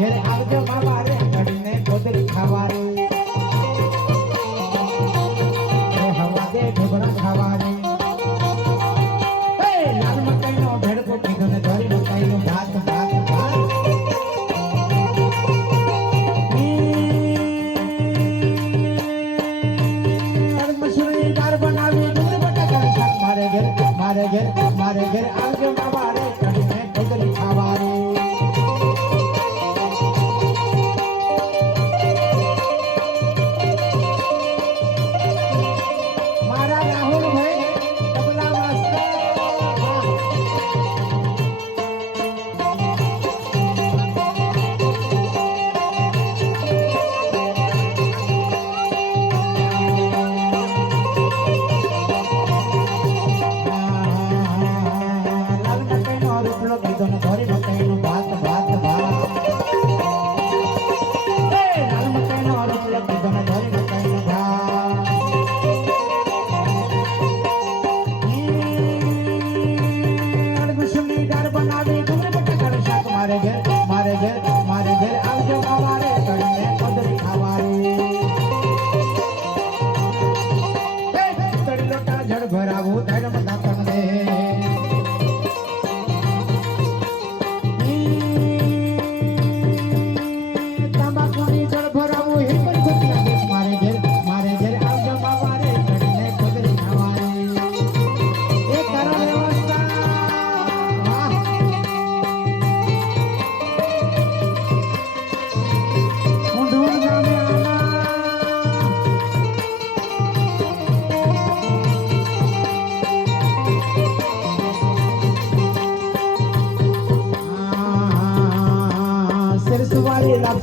Yeah.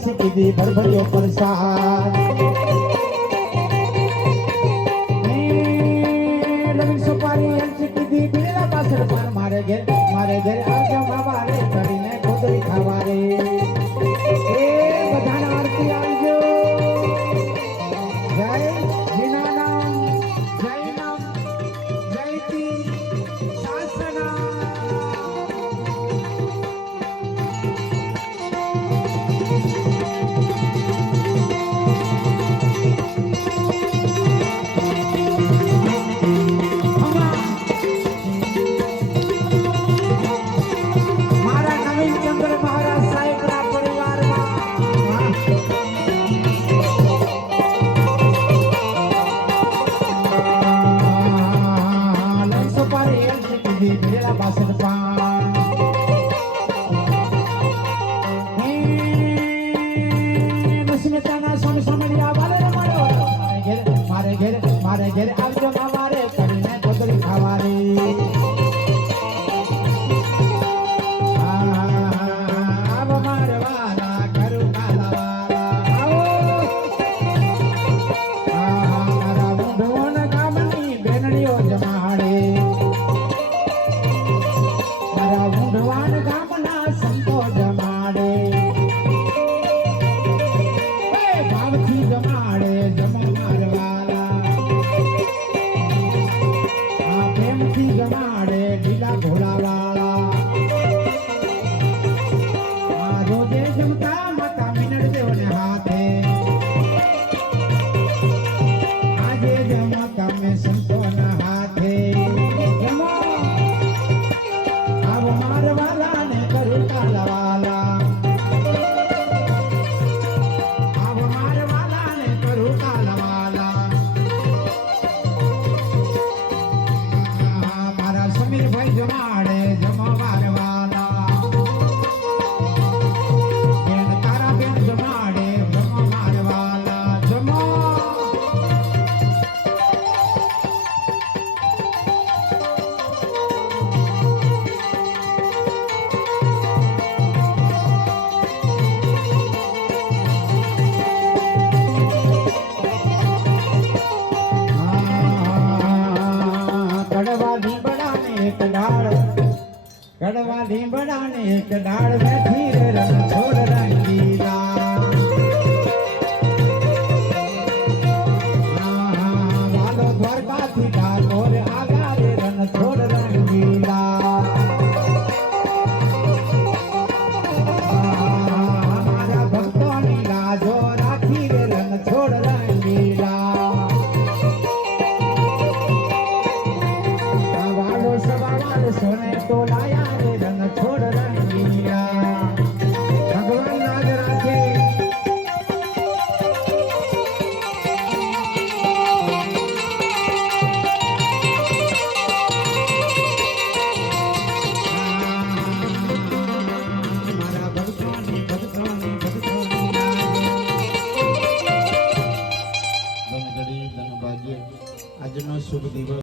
સિદ્ધિ ભરભર્યો પ્રસાદ. હળવા લીમડાને એક ડાળ બેઠી રે રંગ. છોડ રાઈ